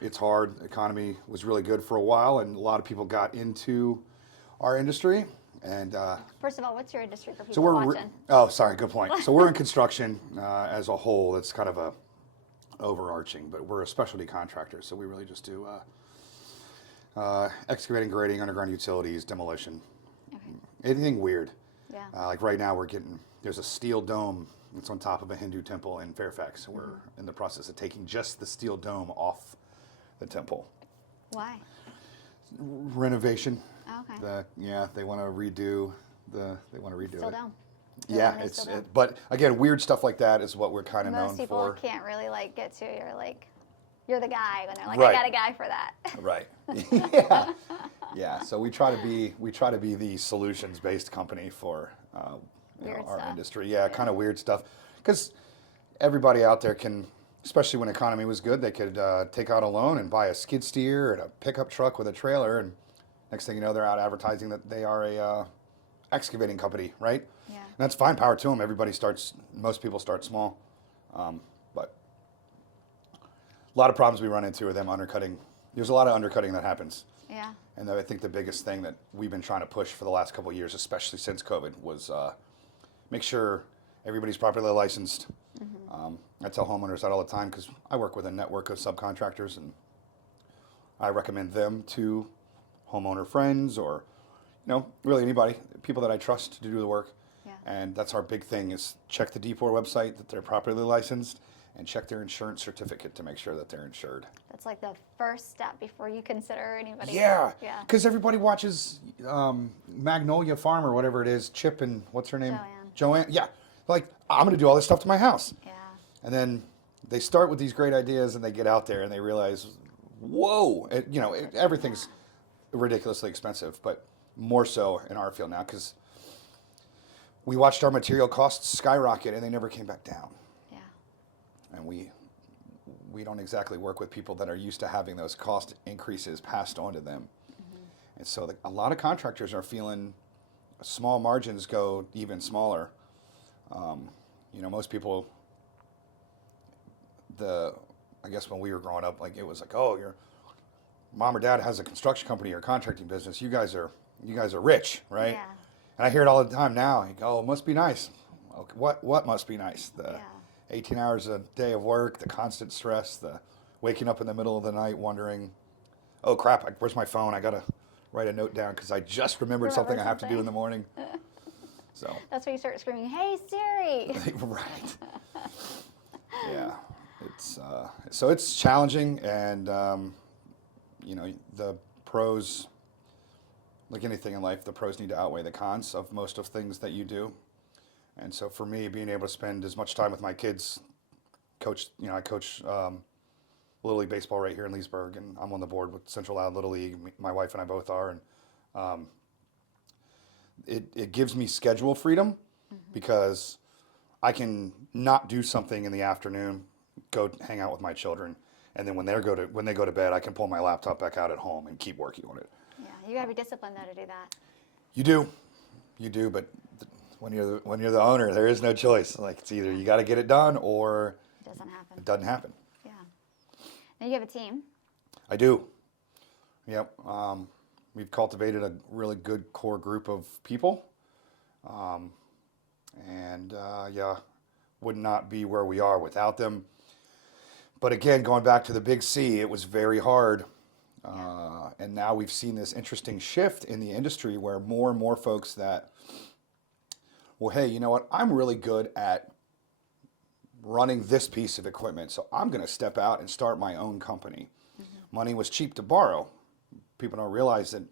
It's hard. The economy was really good for a while, and a lot of people got into our industry. And First of all, what's your industry for so people we're watching? oh, sorry, good point. So we're in construction as a whole. It's kind of a overarching, but we're a specialty contractor, so we really just do excavating, grading, underground utilities, demolition, anything weird. Yeah. Like right now, there's a steel dome that's on top of a Hindu temple in Fairfax. We're in the process of taking just the steel dome off the temple. Why? Renovation. Oh, okay. They want to redo Still it. dome. Yeah, but again, weird stuff like that is what we're kind of known for. Most people can't really get to. You're the guy when they're like, Right. I got a guy for that. Right. Yeah. So we try to be the solutions based company for our industry. Yeah, kind of weird stuff. Because everybody out there can, especially when the economy was good, they could take out a loan and buy a skid steer and a pickup truck with a trailer, and next thing you know, they're out advertising that they are a excavating company, right? Yeah. And that's fine, power to them. Most people start small, but a lot of problems we run into are them undercutting. There's a lot of undercutting that happens. Yeah. And I think the biggest thing that we've been trying to push for the last couple of years, especially since COVID, was make sure everybody's properly licensed. I tell homeowners that all the time because I work with a network of subcontractors, and I recommend them to homeowner friends or, really anybody, people that I trust to do the work. Yeah. And that's our big thing is check the D4 website that they're properly licensed and check their insurance certificate to make sure that they're insured. That's like the first step before you consider anybody. Yeah, Yeah. because everybody watches Magnolia Farm or whatever it is, Chip and what's her name? Joanne. Yeah, like I'm going to do all this stuff to my house. Yeah. And then they start with these great ideas and they get out there and they realize, whoa, everything's ridiculously expensive, but more so in our field now because we watched our material costs skyrocket and they never came back down. Yeah. And we don't exactly work with people that are used to having those cost increases passed on to them. And so a lot of contractors are feeling small margins go even smaller. Most people, I guess when we were growing up, it was like, oh, your mom or dad has a construction company or contracting business. You guys are rich, right? Yeah. And I hear it all the time now. You go, oh, it must be nice. Okay, what must be nice? The 18 hours a day of work, the constant stress, the waking up in the middle of the night wondering, oh crap, where's my phone? I gotta write a note down because I just remembered something I have to do in the morning. So that's when you start screaming, "Hey Siri!" Right. Yeah, it's challenging, and the pros, like anything in life, the pros need to outweigh the cons of most of things that you do. And so for me, being able to spend as much time with my kids, I coach Little League baseball right here in Leesburg, and I'm on the board with Central Iowa Little League. My wife and I both are, and it gives me schedule freedom because I can not do something in the afternoon, go hang out with my children, and then when they go to bed, I can pull my laptop back out at home and keep working on it. Yeah, you gotta be disciplined though to do that. You do, but when you're the owner, there is no choice. It's either you got to get it done or it doesn't happen. It doesn't happen. Yeah. Now you have a team. I do. Yep. We've cultivated a really good core group of people, would not be where we are without them. But again, going back to the big C, it was very hard. And now we've seen this interesting shift in the industry where more and more folks that, well, hey, you know what? I'm really good at running this piece of equipment, so I'm going to step out and start my own company. Money was cheap to borrow. People don't realize that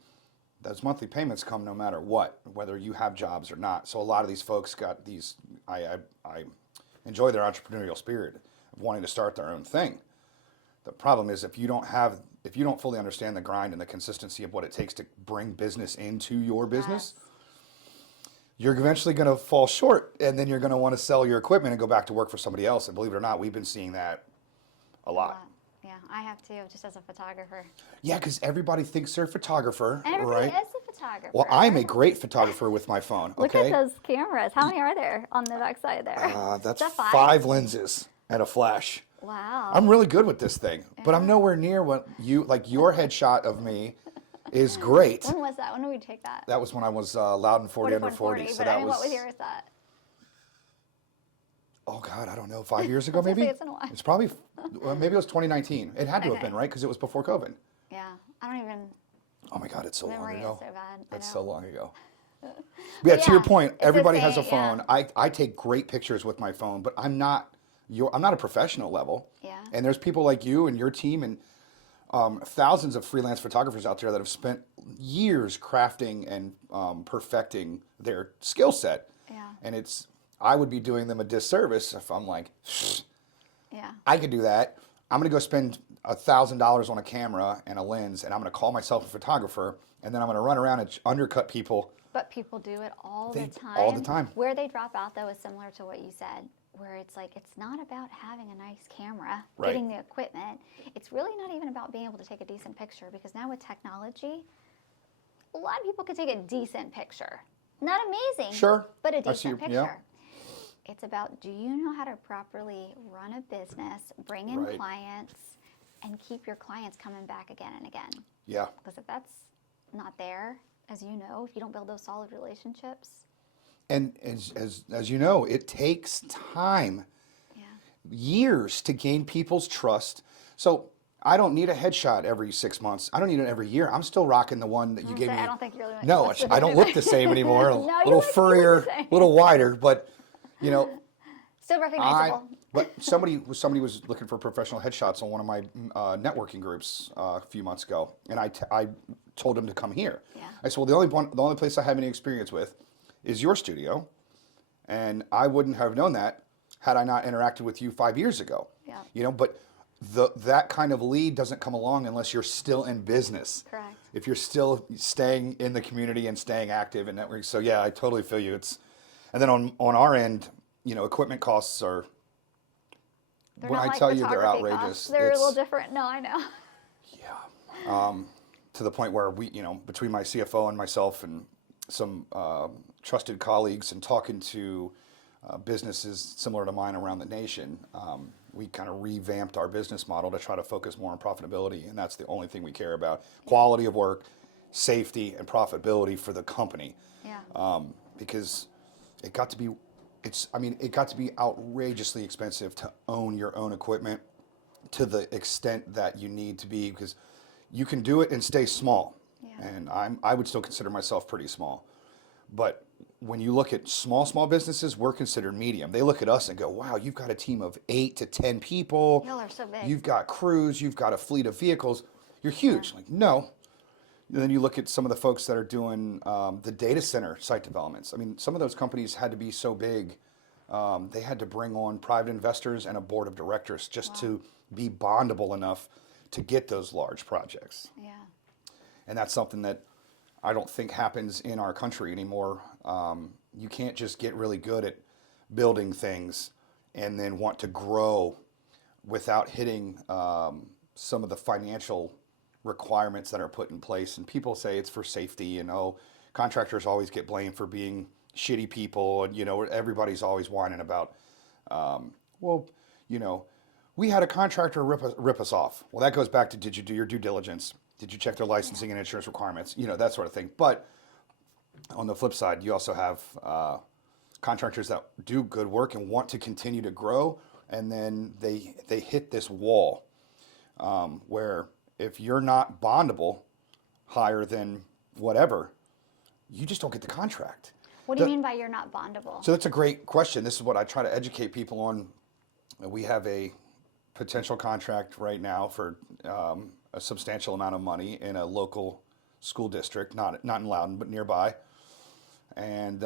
those monthly payments come no matter what, whether you have jobs or not. So a lot of these folks got these, I enjoy their entrepreneurial spirit of wanting to start their own thing. The problem is if you don't fully understand the grind and the consistency of what it takes to bring business into your business, you're eventually going to fall short, and then you're going to want to sell your equipment and go back to work for somebody else. And believe it or not, we've been seeing that a lot. Yeah, I have too, just as a photographer. Yeah, because everybody thinks they're a photographer, and everybody right? is a photographer. Well, I'm a great photographer with my phone. Look okay? at those cameras. How many are there on the back side there? That's Is that 5 lenses and a flash. Wow. I'm really good with this thing, but I'm nowhere near what you, like your headshot of me is great. When was that? When did we take that? That was when I was loud and 40 under 40. So but that I mean, was, what year is that? oh God, I don't know, 5 years ago I was gonna maybe? say it's been a while. It's probably, well, maybe it was 2019. It had to have Okay. been, right? Because it was before COVID. Yeah. I don't even. Oh my God, it's so long Memory ago. is so bad. That's I so know. long ago. Yeah, to your point, it's the everybody has a same, phone. I take great pictures with my phone, but I'm not a professional level. Yeah. And there's people like you and your team and thousands of freelance photographers out there that have spent years crafting and perfecting their skill set. Yeah. And I would be doing them a disservice if I'm like, Yeah. I could do that. I'm going to go spend $1,000 on a camera and a lens, and I'm going to call myself a photographer, and then I'm going to run around and undercut people. But people do it all the time. All the time. Where they drop out, though, is similar to what you said, where it's like, it's not about having a nice camera, Right. getting the equipment. It's really not even about being able to take a decent picture, because now with technology, a lot of people can take a decent picture. Not amazing, Sure. but a I see decent your- picture. It's about, do you know how to properly run a business, bring in Right. clients, and keep your clients coming back again and again? Yeah. Because if that's not there, as you know, if you don't build those solid relationships, And as you know, it takes time, yeah, years to gain people's trust. So I don't need a headshot every 6 months. I don't need it every year. I'm still rocking the one that you gave me. I don't think you're really. No, I don't look the same anymore. No, A you little look furrier, the same. a little wider, but you know, Still recognizable. but somebody was looking for professional headshots on one of my networking groups a few months ago, and I told him to come here. Yeah. I said, well, the only place I have any experience with is your studio, and I wouldn't have known that had I not interacted with you 5 years ago. Yeah. You know, but that kind of lead doesn't come along unless you're still in business. Correct. If you're still staying in the community and staying active in networking. So yeah, I totally feel you. And then on our end, you know, equipment costs are, They're when not I like tell you they're photography outrageous. costs. They're a little it's- different. No, I know. Yeah. To the point where we, you know, between my CFO and myself and some trusted colleagues and talking to businesses similar to mine around the nation, we kind of revamped our business model to try to focus more on profitability. And that's the only thing we care about. Quality of work, safety, and profitability for the company. Yeah. Because it got to be, it got to be outrageously expensive to own your own equipment to the extent that you need to be, because you can do it and stay small. Yeah. And I would still consider myself pretty small. But when you look at small businesses, we're considered medium. They look at us and go, wow, you've got a team of 8 to 10 people. Y'all are so big. You've got crews, you've got a fleet of vehicles. You're huge. Like, no. And then you look at some of the folks that are doing the data center site developments. I mean, some of those companies had to be so big, they had to bring on private investors and a board of directors just to be bondable enough to get those large projects. Yeah. And that's something that I don't think happens in our country anymore. You can't just get really good at building things and then want to grow without hitting some of the financial requirements that are put in place. And people say it's for safety, and contractors always get blamed for being shitty people, and everybody's always whining about, we had a contractor rip us off. Well, that goes back to, did you do your due diligence? Did you check their licensing and insurance requirements? That sort of thing. But on the flip side, you also have contractors that do good work and want to continue to grow, and then they hit this wall where if you're not bondable higher than whatever, you just don't get the contract. What do you mean by you're not bondable? So that's a great question. This is what I try to educate people on. We have a potential contract right now for a substantial amount of money in a local school district, not in Loudon, but nearby. And,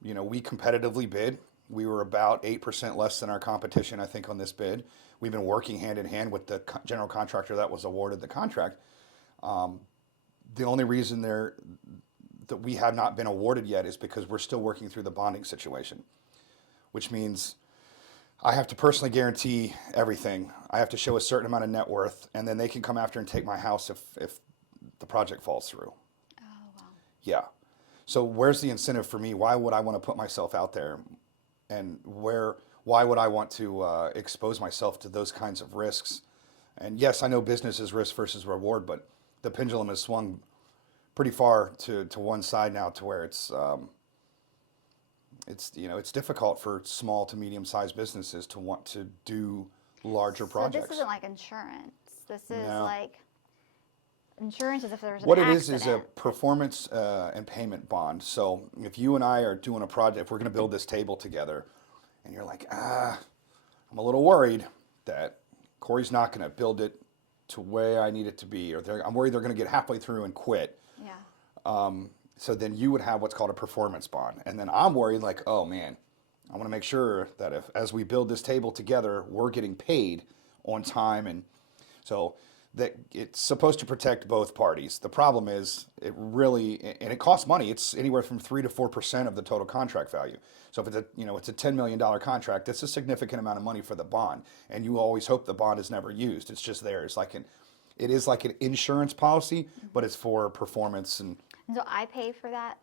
we competitively bid. We were about 8% less than our competition, I think, on this bid. We've been working hand in hand with the general contractor that was awarded the contract. The only reason that we have not been awarded yet is because we're still working through the bonding situation, which means I have to personally guarantee everything. I have to show a certain amount of net worth, and then they can come after and take my house if the project falls through. Oh, wow. Yeah. So where's the incentive for me? Why would I want to put myself out there? And what why would I want to expose myself to those kinds of risks? And yes, I know business is risk versus reward, but the pendulum has swung pretty far to one side now, to where it's it's difficult for small to medium sized businesses to want to do larger projects. So this isn't like insurance. This is No. like insurance is if there's an What it accident. is a performance and payment bond. So if you and I are doing a project, if we're going to build this table together, and you're like, I'm a little worried that Corey's not going to build it to where I need it to be, or I'm worried they're going to get halfway through and quit. Yeah. So then you would have what's called a performance bond. And then I'm worried, like, oh man, I want to make sure that as we build this table together, we're getting paid on time. And so that it's supposed to protect both parties. The problem is and it costs money. It's anywhere from 3 to 4% of the total contract value. So if it's a $10 million contract, that's a significant amount of money for the bond. And you always hope the bond is never used. It's just there. It is like an insurance policy, but it's for performance. And so I pay for that.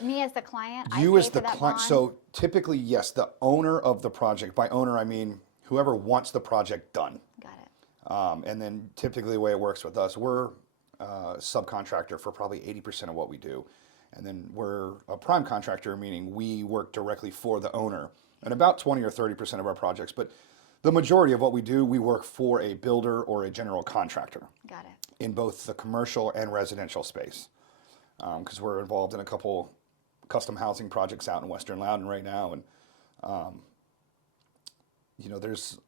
Me as the client, I you pay as for the that client. bond? So typically, yes, the owner of the project. By owner, I mean whoever wants the project done. Got it. And then typically the way it works with us, we're a subcontractor for probably 80% of what we do. And then we're a prime contractor, meaning we work directly for the owner. And about 20 or 30% of our projects, but the majority of what we do, we work for a builder or a general contractor. Got it. In both the commercial and residential space. Because we're involved in a couple custom housing projects out in Western Loudoun right now. And, there's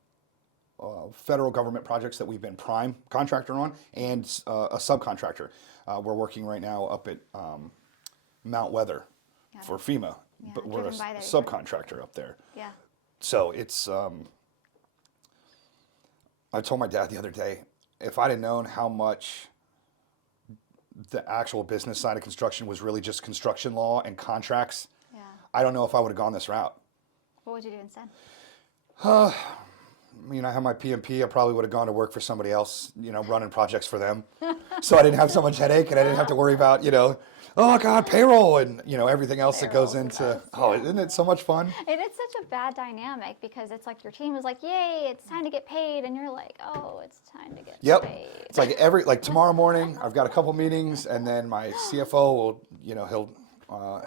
federal government projects that we've been prime contractor on, and a subcontractor. We're working right now up at Mount Weather for FEMA, Yeah, but we're a driven by there. subcontractor up there. Yeah. So it's, I told my dad the other day, if I'd have known how much the actual business side of construction was really just construction law and contracts, Yeah. I don't know if I would have gone this route. What would you do instead? I have my PMP. I probably would have gone to work for somebody else, running projects for them. So I didn't have so much headache, and I didn't have to worry about, oh God, payroll and, everything else that goes Payroll's the into, best, isn't it so much fun? And it's such a bad dynamic because it's like your team is like, yay, it's time to get paid. And you're like, oh, it's time to get Yep. paid. It's like tomorrow morning, I've got a couple meetings, and then my CFO will,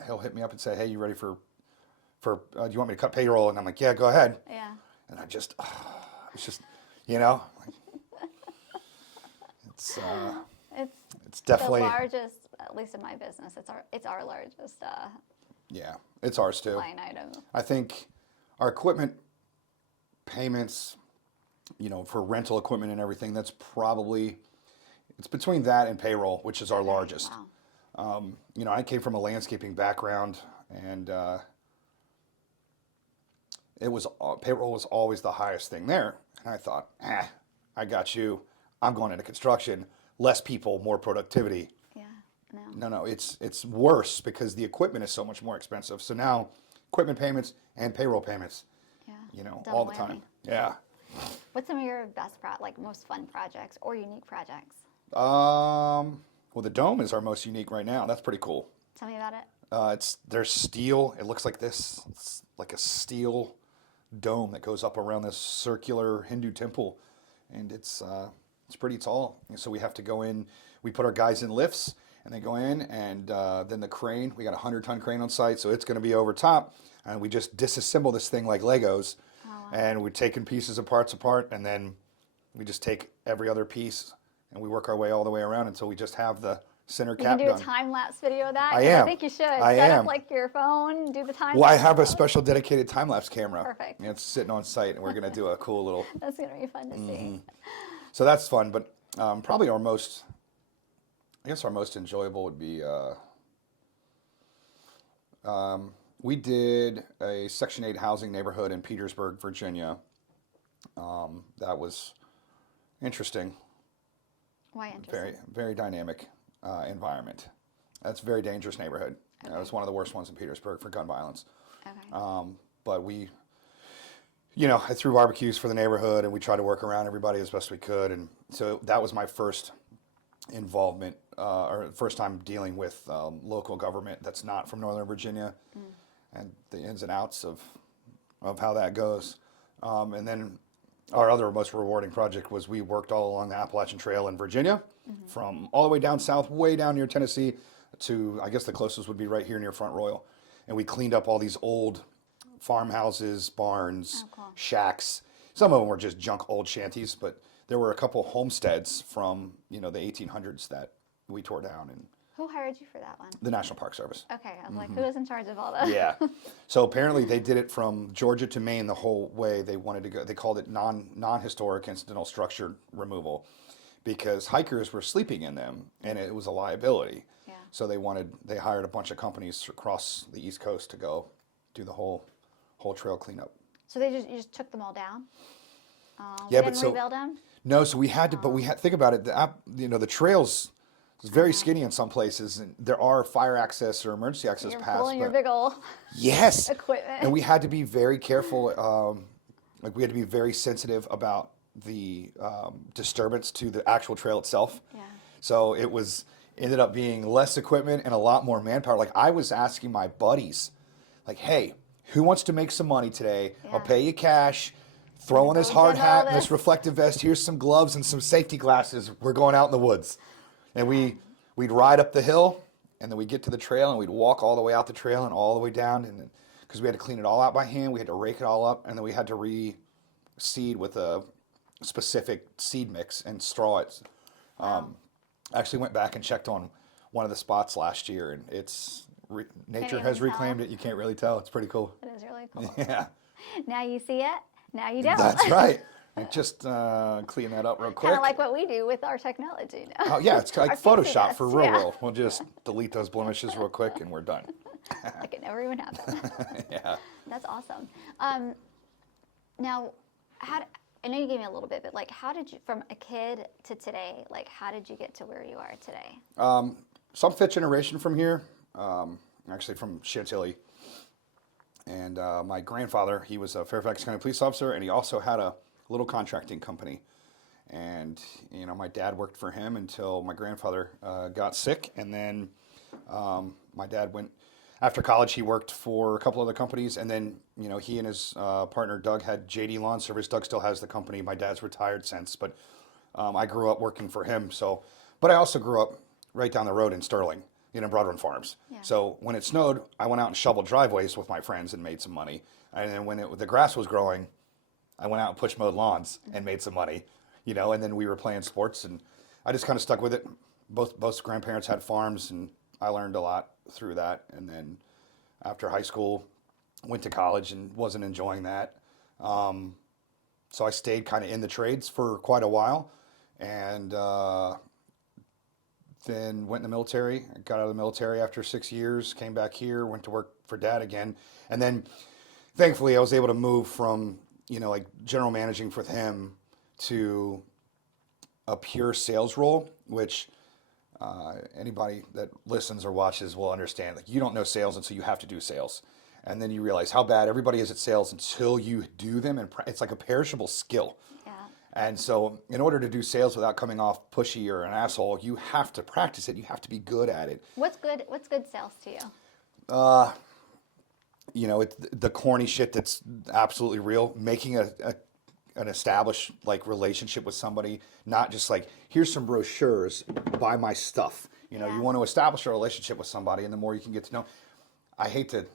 he'll hit me up and say, hey, you ready for do you want me to cut payroll? And I'm like, yeah, go ahead. Yeah. And it's just, it's definitely the largest, at least in my business, it's our largest yeah, it's ours too. line item. I think our equipment payments, for rental equipment and everything, it's between that and payroll, which is our largest. Wow. I came from a landscaping background, and payroll was always the highest thing there. And I thought, I got you. I'm going into construction. Less people, more productivity. Yeah. No, it's worse because the equipment is so much more expensive. So now, equipment payments and payroll payments, Yeah. all Double the time. whammy. Yeah. What's some of your best, most fun projects or unique projects? Well, the dome is our most unique right now. That's pretty cool. Tell me about it. There's steel. It looks like this. It's like a steel dome that goes up around this circular Hindu temple, and it's pretty tall. And so we have to go in. We put our guys in lifts, and they go in, and then the crane. We got a 100-ton crane on site, so it's going to be over top, and we just disassemble this thing like Legos, and we're taking pieces of parts apart, and then we just take every other piece, and we work our way all the way around until we just have the center You cap can do done. a time-lapse video of that? I 'Cause am. I think you should. I Set am. up like your phone, do the time. Well, I have a special dedicated time-lapse camera. Perfect. And it's sitting on site, and we're going to do a cool little... That's going to be fun to see. So that's fun, but probably our most enjoyable would be... we did a Section 8 housing neighborhood in Petersburg, Virginia. That was interesting. Why interesting? Very, very dynamic environment. That's a very dangerous neighborhood. It was one of the worst ones in Petersburg for gun violence. Okay. But we, I threw barbecues for the neighborhood, and we tried to work around everybody as best we could. And so that was my first involvement, or first time dealing with local government that's not from Northern Virginia, and the ins and outs of how that goes. And then our other most rewarding project was we worked all along the Appalachian Trail in Virginia, from all the way down south, way down near Tennessee, to I guess the closest would be right here near Front Royal. And we cleaned up all these old farmhouses, barns, Oh, cool. shacks. Some of them were just junk old shanties, but there were a couple homesteads from the 1800s that we tore down, and Who hired you for that one? the National Park Service. Okay, I was like, who is in charge of all that? Yeah. So apparently they did it from Georgia to Maine the whole way. They wanted to go. They called it non-historic incidental structure removal because hikers were sleeping in them and it was a liability. Yeah. So they hired a bunch of companies across the East Coast to go do the whole trail cleanup. So you just took them all down? Yeah, we but didn't so rebuild them? no, so we had to, but we had think about it. The trails is very skinny in some places, and there are fire access or emergency access You're paths. pulling your but- big old Yes. equipment. And we had to be very careful. Like we had to be very sensitive about the disturbance to the actual trail itself. Yeah. So ended up being less equipment and a lot more manpower. Like I was asking my buddies, like, hey, who wants to make some money today? I'll Yeah. pay you cash. Throw on this Go hard get all hat and this this. reflective vest. Here's some gloves and some safety glasses. We're going out in the woods. And we'd ride up the hill, and then we'd get to the trail, and we'd walk all the way out the trail and all the way down. And because we had to clean it all out by hand, we had to rake it all up, and then we had to reseed with a specific seed mix and straw it. Actually went back and checked on one of the spots last year, and nature even has tell. reclaimed it. You can't really tell. It's pretty cool. It is really cool. Yeah, Now you see it, now you don't. that's right. And just clean that up real quick. Kind of like what we do with our technology now. Oh yeah, it's like Our fancy Photoshop for best, real yeah. world. We'll just delete those blemishes real quick and we're done. Like it never even happened. Yeah. That's awesome. Now, I know you gave me a little bit, but like, how did you, from a kid to today, like, how did you get to where you are today? Some fifth generation from here, actually from Chantilly. And my grandfather, he was a Fairfax County police officer, and he also had a little contracting company. And, my dad worked for him until my grandfather got sick. And then my dad went, after college, he worked for a couple other companies. And then, he and his partner, Doug, had JD Lawn Service. Doug still has the company. My dad's retired since, but I grew up working for him. But I also grew up right down the road in Sterling, Broadrun Farms. Yeah. So when it snowed, I went out and shoveled driveways with my friends and made some money. And then when the grass was growing, I went out and push mowed lawns and made some money, and then we were playing sports, and I just kind of stuck with it. Both grandparents had farms, and I learned a lot through that. And then after high school, went to college and wasn't enjoying that. So I stayed kind of in the trades for quite a while, and then went in the military. I got out of the military after 6 years, came back here, went to work for Dad again. And then thankfully I was able to move from, like general managing for him to a pure sales role, which anybody that listens or watches will understand. Like you don't know sales until you have to do sales. And then you realize how bad everybody is at sales until you do them. And it's like a perishable skill. Yeah. And so in order to do sales without coming off pushy or an asshole, you have to practice it. You have to be good at it. What's good sales to you? It's the corny shit that's absolutely real. Making an established relationship with somebody, not just like, here's some brochures, buy my stuff. Yeah. You want to establish a relationship with somebody, and the more you can get to know. The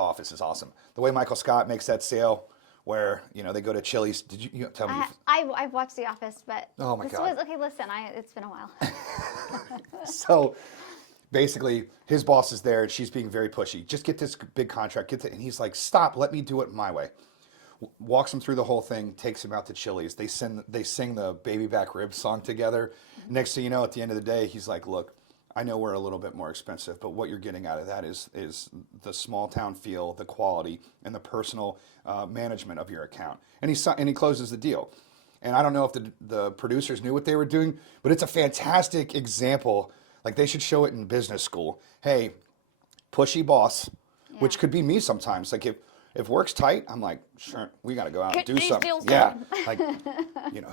Office is awesome. The way Michael Scott makes that sale where, they go to Chili's. Did you tell me? I've watched The Office, but Oh my God. okay, listen, it's been a while. So basically, his boss is there, and she's being very pushy. Just get this big contract. And he's like, stop, let me do it my way. Walks him through the whole thing, takes him out to Chili's. They sing the Baby Back Ribs song together. Mm-hmm. Next thing you know, at the end of the day, he's like, look, I know we're a little bit more expensive, but what you're getting out of that is the small town feel, the quality, and the personal management of your account. And he closes the deal. And I don't know if the producers knew what they were doing, but it's a fantastic example. Like they should show it in business school. Hey, pushy boss, which could be me sometimes. Like if work's tight, I'm like, sure, we got to go out and do these something. deals Yeah, like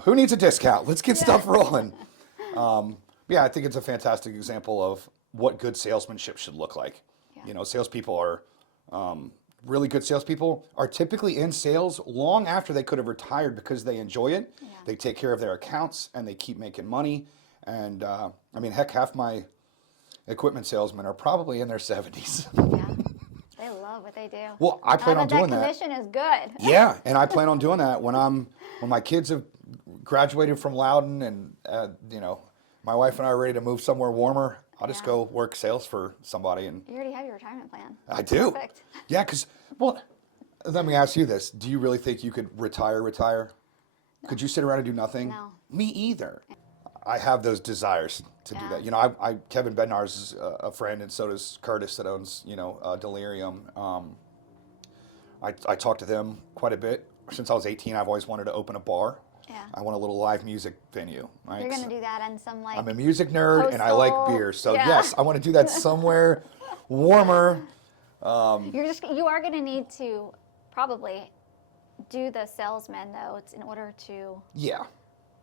who needs a discount? Let's get stuff rolling. Yeah, I think it's a fantastic example of what good salesmanship should look like. Yeah. Salespeople are really good salespeople are typically in sales long after they could have retired because they enjoy it. Yeah. They take care of their accounts and they keep making money. And I mean, heck, half my equipment salesmen are probably in their 70s. Yeah. They love what they do. Well, I plan on doing that. Commission is good. Yeah, and I plan on doing that when my kids have graduated from Loudon and you know, my wife and I are ready to move somewhere warmer. I'll just go work sales for somebody. And You already have your retirement plan. I do. Perfect. Yeah, because, well, let me ask you this. Do you really think you could retire? No. Could you sit around and do nothing? No. Me either. I have those desires to do that. You know, Kevin Bednar's is a friend, and so does Curtis that owns, you know, Delirium. I talk to them quite a bit. Since I was 18, I've always wanted to open a bar. Yeah. I want a little live music venue. Right? You're going to do that on some like... I'm a music nerd and I like coastal- beer. So yeah. yes, I want to do that somewhere warmer. You are going to need to probably do the salesman though in order to Yeah.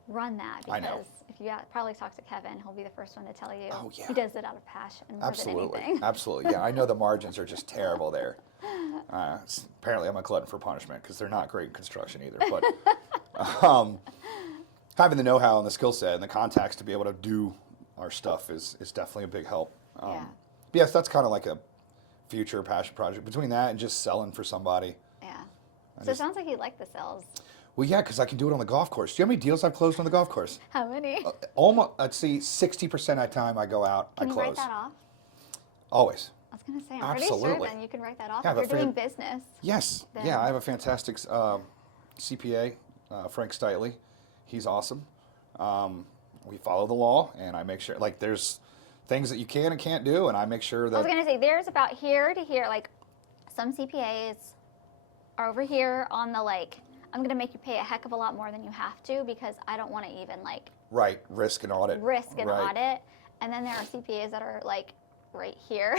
run that. I know. Because if you probably talk to Kevin, he'll be the first one to tell you. Oh, yeah. He does it out of passion more Absolutely. than anything. Absolutely. Yeah, I know the margins are just terrible there. Apparently I'm a glutton for punishment because they're not great in construction either. But having the know-how and the skill set and the contacts to be able to do our stuff is definitely a big help. Yeah. But yes, that's kind of like a future passion project. Between that and just selling for somebody. Yeah. So it sounds like you like the sales. Well, yeah, because I can do it on the golf course. Do you know how many deals I've closed on the golf course? How many? Almost, let's see, 60% of the time I go out, Can I you close. write that off? Always. I was going to say, I'm pretty sure Absolutely. then you can write that off Yeah, if but you're doing business. Yes. Then- Yeah, I have a fantastic CPA, Frank Steitley. He's awesome. We follow the law, and I make sure, like, there's things that you can and can't do, and I make sure I that... was going to say, there's about here to here, like, some CPAs are over here on the, like, I'm going to make you pay a heck of a lot more than you have to because I don't want to even, like... Right, risk an audit. Risk an Right. audit. And then there are CPAs that are, like, right here.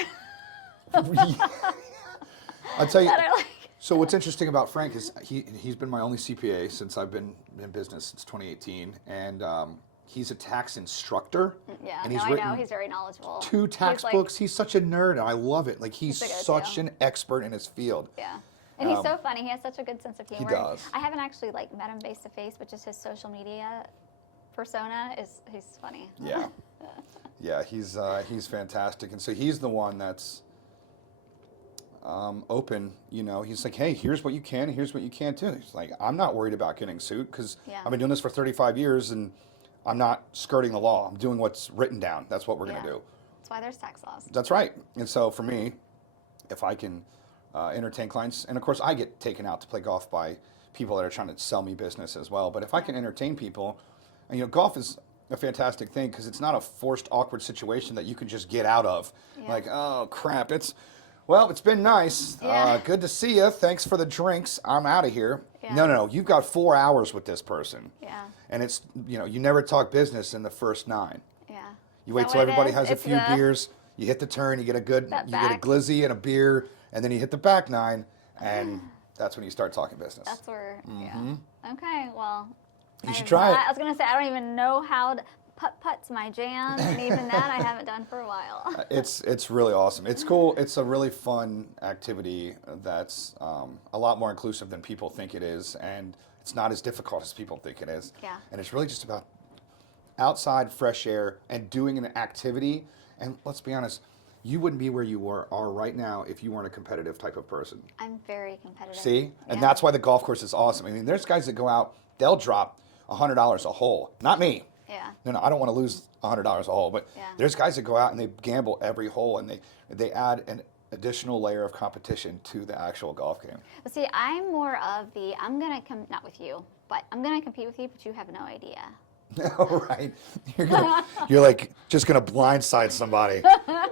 I'll tell you... that are, like... So what's interesting about Frank is he's been my only CPA since I've been in business since 2018, and he's a tax instructor. Yeah, and no, he's I written know. He's very knowledgeable. 2 tax He's, like- books. He's such a nerd, and I love it. Like he's the go-to. such an expert in his field. Yeah. And he's so funny. He has such a good sense of humor. does. I haven't actually, like, met him face to face, but just his social media persona he's funny. Yeah, yeah, he's fantastic, and so he's the one that's open. You know, he's like, hey, here's what you can, and here's what you can't do. He's like, I'm not worried about getting sued because Yeah. I've been doing this for 35 years, and I'm not skirting the law. I'm doing what's written down. That's what we're Yeah. gonna do. That's why there's tax laws. That's right. And so for me, if I can entertain clients, and of course I get taken out to play golf by people that are trying to sell me business as well. But if I can entertain people, and, you know, golf is a fantastic thing because it's not a forced, awkward situation that you can just get out of. Yeah. Like, oh crap, it's been nice. Yeah. Good to see you. Thanks for the drinks. I'm out of here. Yeah. No. You've got 4 hours with this person. Yeah. And it's, you know, you never talk business in the first 9. Yeah. You Is wait that till what it everybody is? has a It's few the- beers. You hit the turn. You get a That you get a back. glizzy and a beer, and then you hit the back 9, and that's when you start talking business. That's where, yeah. Okay, well. You should try it. I was going to say, I don't even know how to... Putt-putt's my jam, and even that I haven't done for a while. It's really awesome. It's cool. It's a really fun activity that's a lot more inclusive than people think it is, and it's not as difficult as people think it is. Yeah. And it's really just about outside fresh air and doing an activity. And let's be honest, you wouldn't be where you are right now if you weren't a competitive type of person. I'm very competitive. See? And Yeah. that's why the golf course is awesome. I mean, there's guys that go out, they'll drop $100 a hole. Not me. Yeah. No, I don't want to lose $100 a hole, but Yeah. there's guys that go out and they gamble every hole, and they add an additional layer of competition to the actual golf game. But see, I'm more of the, I'm going to not with you, but I'm going to compete with you, but you have no idea. Right? You're like just gonna blindside somebody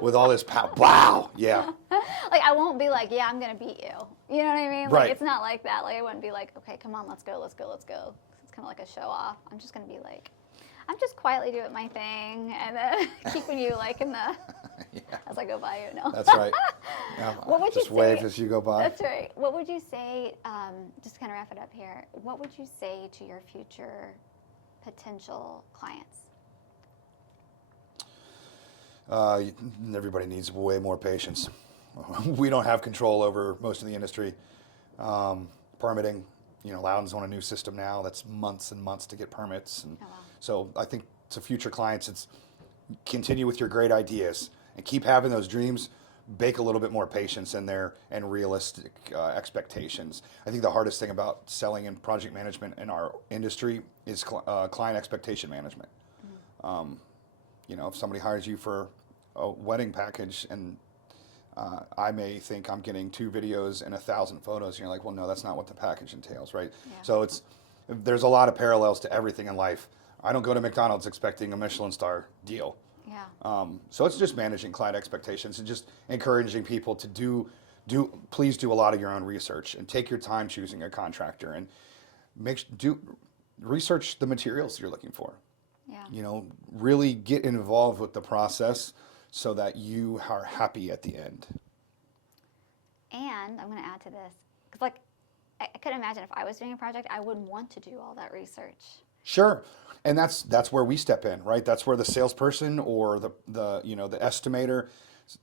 with all this power. Wow. Yeah. Like, I won't be like, yeah, I'm going to beat you. You know what I mean? Like, Right. it's not like that. Like, I wouldn't be like, okay, come on, let's go. It's kind of like a show off. I'm just going to be like, I'm just quietly doing my thing and then keeping you like in the, as I go by you, no. That's right. Yeah, What would you just wave say- as you go by. That's right. What would you say, just to kind of wrap it up here, what would you say to your future potential clients? Everybody needs way more patience. we don't have control over most of the industry. Permitting, Loudon's on a new system now that's months and months to get permits. And Oh, wow. so I think to future clients, it's continue with your great ideas and keep having those dreams. Bake a little bit more patience in there and realistic expectations. I think the hardest thing about selling and project management in our industry is client expectation management. If somebody hires you for a wedding package and I may think I'm getting 2 videos and 1,000 photos, and you're like, well, no, that's not what the package entails, right? Yeah. So there's a lot of parallels to everything in life. I don't go to McDonald's expecting a Michelin star deal. Yeah. So it's just managing client expectations and just encouraging people to please do a lot of your own research and take your time choosing a contractor and research the materials you're looking for. Yeah. Really get involved with the process so that you are happy at the end. And I'm going to add to this, because I could imagine if I was doing a project, I wouldn't want to do all that research. Sure, and that's where we step in, right? That's where the salesperson or the estimator,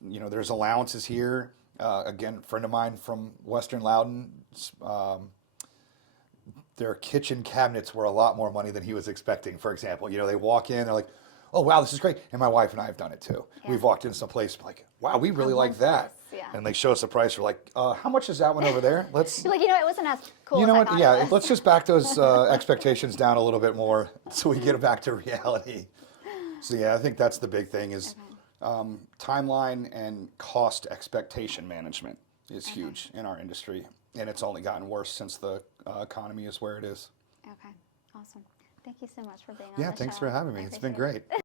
there's allowances here. Again, a friend of mine from Western Loudon, their kitchen cabinets were a lot more money than he was expecting. For example, they walk in, they're like, "Oh wow, this is great," and my wife and I have done it too. Yeah. We've walked into some place like, "Wow, we really I like want that," this, yeah. and they show us a price. We're like, "How much is that one over there?" Let's. You're like, it wasn't as cool You as know I what? thought Yeah, it was. let's just back those expectations down a little bit more so we get back to reality. So yeah, I think that's the big thing is timeline and cost expectation management is huge in our industry, and it's only gotten worse since the economy is where it is. Okay, awesome. Thank you so much for being on Yeah, the thanks show. for having me. I It's been appreciate it. great.